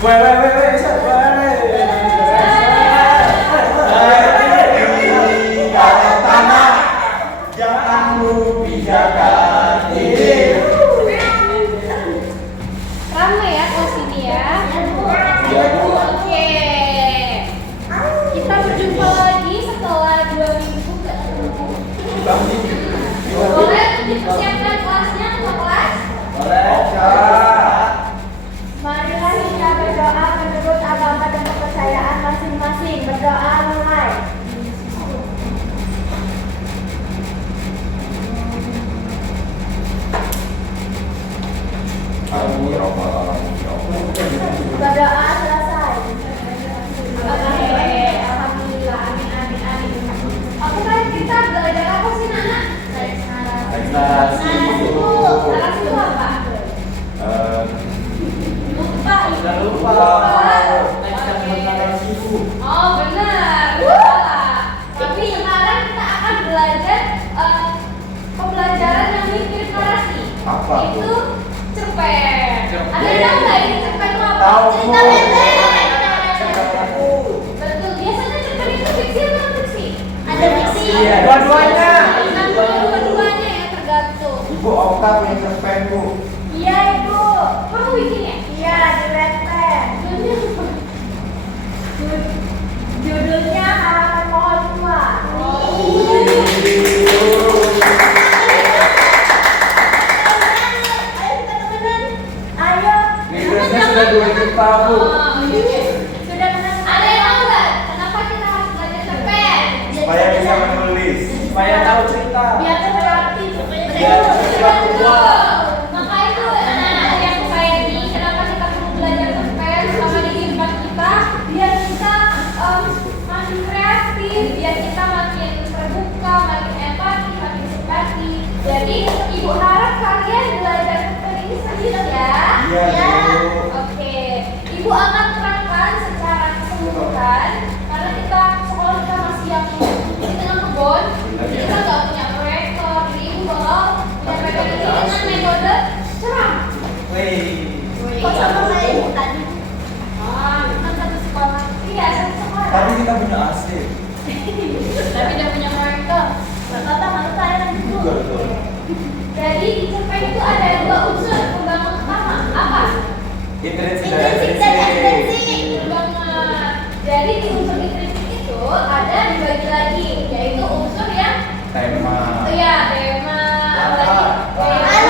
Ramai ya kelas ini ya. Oke. Kita berjumpa lagi setelah 2 minggu nggak ketemu. Boleh dipersiapkan kelasnya untuk kelas? Marilah kita berdoa menurut agama dan kepercayaan masing-masing. Berdoa mulai. Berdoa selesai. Oke. Alhamdulillah. Amin amin amin. Oke kan kita belajar apa sih Nana? Narasi itu apa? Lupa. Oh benar. Salah. Tapi sekarang kita akan belajar pembelajaran yang mirip narasi. Apa? Itu cerpen. Ada yang tahu nggak ini cerpen itu apa? Tahu. Cerita pendek. Betul. Biasanya cerpen itu fiksi atau non fiksi? Ada fiksi. Dua-duanya. Dua-duanya ya tergantung. Ibu Okta punya cerpen, Bu. Iya ibu. Kamu bikinnya? Iya di Wattpad. Judulnya Harapan Pohon Tua. Ayo. Liburnya sudah 2 juta, Bu. Sudah pernah Ada yang tahu nggak kenapa kita harus belajar cerpen? Supaya bisa menulis. Supaya tahu cerita. biar kreatif. Betul. Maka itu anak-anak yang saya ini kenapa kita perlu belajar cerpen selama di kehidupan kita biar kita makin kreatif, biar kita makin terbuka, makin empati, makin simpati. Jadi ibu harap kalian belajar cerpen ini serius ya. Iya, Bu. Oke, ibu akan terangkan secara keseluruhan karena kita sekolah kita masih yang di tengah kebun, kita nggak punya proyektor, jadi ibu bakal punya proyektor ini dengan metode ceram. Kok sama saya ibu tadi? Kan satu sekolah, iya satu sekolah. Tapi kita punya AC. Tapi udah punya proyektor. Nggak apa-apa, kalau saya kan dulu. Betul. Jadi di cerpen itu ada 2 unsur pembangun utama. Apa? Intrinsik Intrinsik dan ekstrinsik. Banget. Jadi di unsur intrinsik itu ada dibagi lagi, yaitu unsur yang tema. ya tema apa lagi?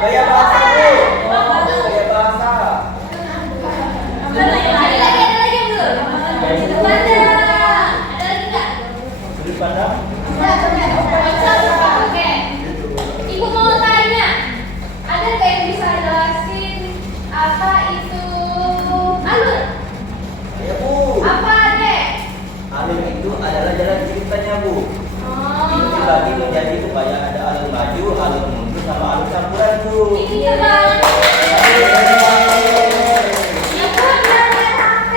Gaya bahasa, Bu. Gaya bahasa. Ada lagi yang belum? Sudut pandang. Ada lagi nggak? Sudut pandang. Oke. Ibu mau tanya, ada nggak yang bisa jelasin apa itu alur? Ya, Bu. Apa deh? Alur itu adalah jalan ceritanya, Bu. Ini dibagi menjadi supaya ada alur maju, alur mundur, sama alur campuran, Bu. Ini terbang. Ibu bilang main HP.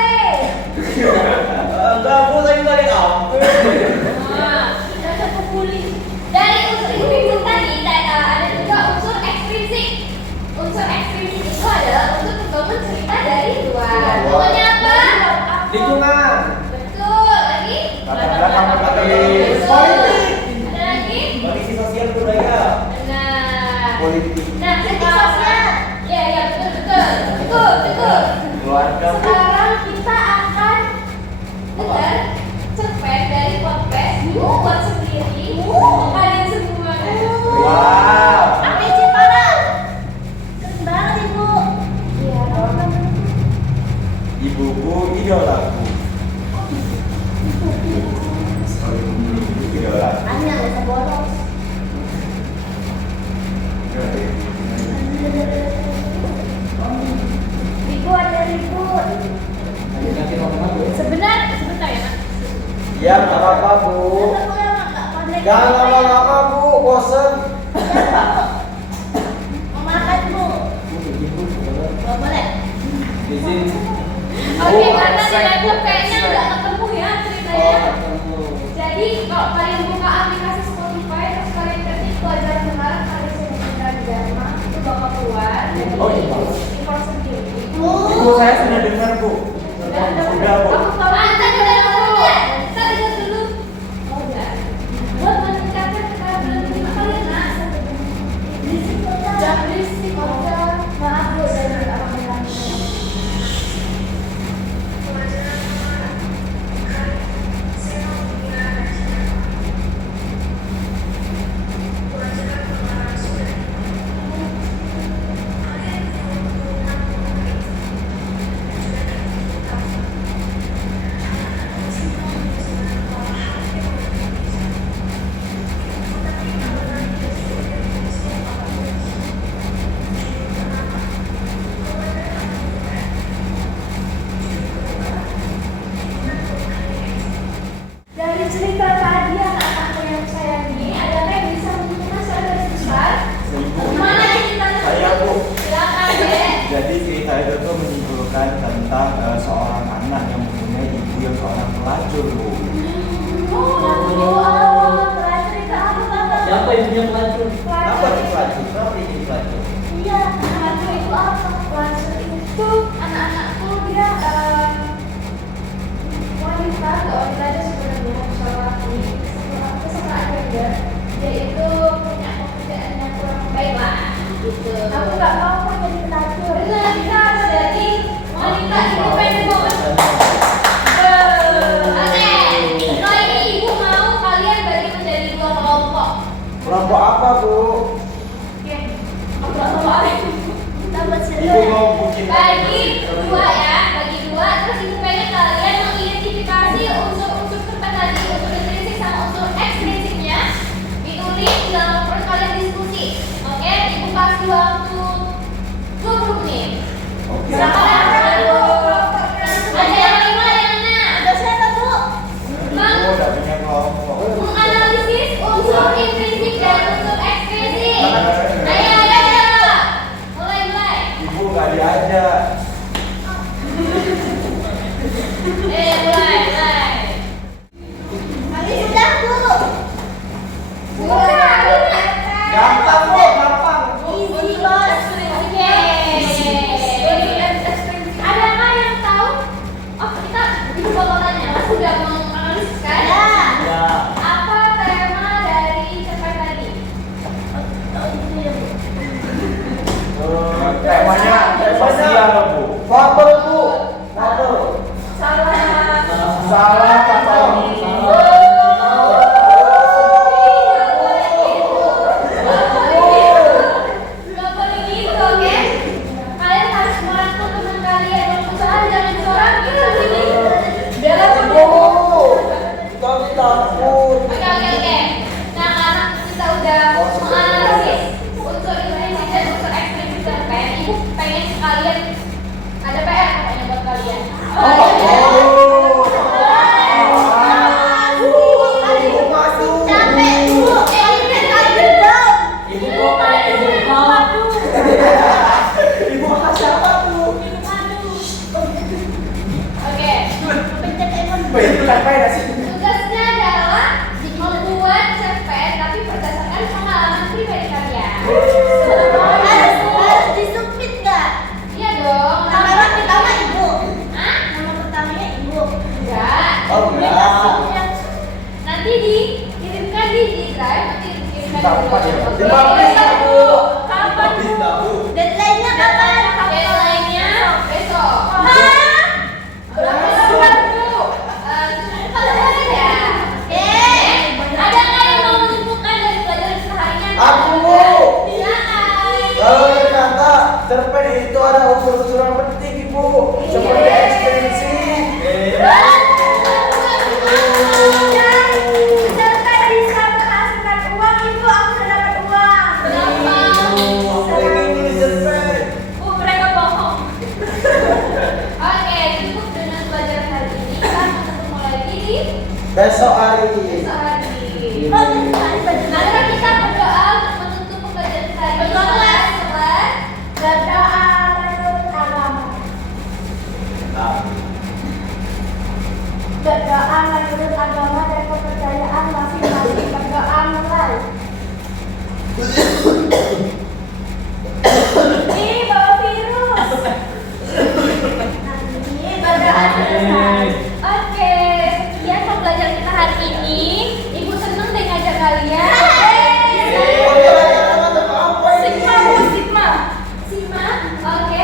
Enggak, Bu, saya nggak ada apa. Sudah terpukuli. Dari unsur intrinsik tadi ada juga unsur ekstrinsik. Unsur ekstrinsik itu adalah unsur pembangun cerita dari luar. Contohnya apa? Lingkungan. Betul. Lagi? Latar belakang Betul. politik. Ada lagi? Kondisi sosial budaya. Benar. Politik. Nah, kritik sosial. Ya, betul. Keluarga, Bu. Sekarang kita akan dengar cerpen dari podcast buat sendiri kalian semua. Wow. Apa sih parah? Keren banget ibu. Iya, teman-teman. Ibuku idolaku. Idola. Anya nggak usah bolos. Ribut ada ribut. Sebentar ya, Nak. Ya, nggak apa-apa, Bu. Jangan lama-lama, Bu. Bosen. Mau makan bu? Nggak boleh. Izin. Oke, karena di laptop kayaknya nggak ketemu ya ceritanya. Jadi kalau kalian buka aplikasi Spotify terus kalian ketik pelajaran sekarang kalian sedang Dharma itu bakal keluar. Oh iya. Impor sendiri. Ibu saya sudah dengar Bu. Sudah Bu. Aku tahu. Kita dulu. Kita dulu. Oh ya. Buat meningkatkan keterampilan minimal kalian, nak. Jangan berisik. Maaf Bu, saya tidak akan mengganggu. Dari cerita tadi anak-anakku yang sayangi, adakah yang bisa menentukan secara garis besar? Ibu. Mana ceritanya? Saya Bu. Silakan, Dek. Jadi cerita itu tuh menyimpulkan tentang seorang anak yang mempunyai ibu yang seorang pelacur Bu. Cerita apa Tante? Siapa ibunya pelacur? Apa Pelacur. itu pelacur? Kenapa dia jadi pelacur? Iya, pelacur itu apa? Pelacur itu anak-anakku dia wanita, nggak wanita aja sebenarnya, soal kesukaan gender. Dia itu punya pekerjaan yang kurang baik lah, gitu. Aku nggak mau kan jadi pelacur. Benar, bisa jadi wanita independen banget. Oke, setelah ini ibu mau kalian bagi menjadi 2 kelompok. Kelompok apa Bu? Oke, ngobrol-ngobrol. Tambah Ibu serius. mau bikin Bagi 2 ya, bagi 2. Terus ibu pengen kalian mengidentifikasi unsur-unsur tempat tadi, unsur intrinsik sama unsur ekstrinsiknya. Ditulis di dalam perut kalian diskusi. Oke, ibu kasih waktu 20 menit. Oke. Silakan. Ada yang 5, ada yang 6. Ada siapa Bu? Ibu udah punya kelompok. Menganalisis unsur intrinsik dan unsur ekstrinsik. Ayo. Mulai. Ibu nggak diajak. Mulai. Kali sudah Bu. Gampang Bu, gampang. Easy bos. Oke. Adakah yang tahu? Oh, kita ibu bakal tanya. Mas sudah menganalisis kan? Ya. Ya. Apa tema dari cerpen tadi? Oh itu ya Bu. Temanya sosial Bu. Fabel Bu. Fabel. Salah. Salah kata Gak boleh gitu, oke? Kalian harus merangkul teman kalian. Kalau kesalahan jangan seorang gitu sini. Bella Kami takut. Oke. Nah, karena kita udah menganalisis unsur intrinsik dan unsur ekstrinsik cerpen, ibu pengen kalian ada PR katanya buat kalian. Capek Bu. Ini kali down. Ibu kok kayak ibu kau? Ibu siapa Bu? Oke. Pencet emon. Itu capek sih. Tugasnya adalah membuat cerpen tapi berdasarkan pengalaman pribadi kalian. Harus disubmit nggak? Iya dong. Nama pertama Ibu. Hah? Nama pertamanya Ibu. Enggak. Oh enggak. Nanti dikirimkan di drive, nanti dikirimkan Kapan ya? Oke. Dipublish, Bu. Kapan Bu? Deadline-nya kapan? Deadline-nya besok. Hah? Berapa bulan Bu? Cepat aja. Oke. Ada nggak yang mau menentukan dari pelajaran seharinya? Aku Bu. Silakan. Kalau ternyata cerpen itu ada unsur-unsur yang penting Ibu. Seperti ekstensif. Cerpen bisa menghasilkan uang Ibu. Aku sudah dapat uang. Berapa? Aku ingin nulis cerpen. Mereka bohong. Oke, cukup dengan pelajaran hari ini. Kita akan ketemu lagi di Besok hari. besok hari. Oh, ini Mari kita berdoa untuk menutup pembelajaran kita hari ini. Berdoa. Sobat. berdoa menurut agama. Berdoa menurut agama dan kepercayaan masing-masing. Berdoa mulai. Ini bawa Oke,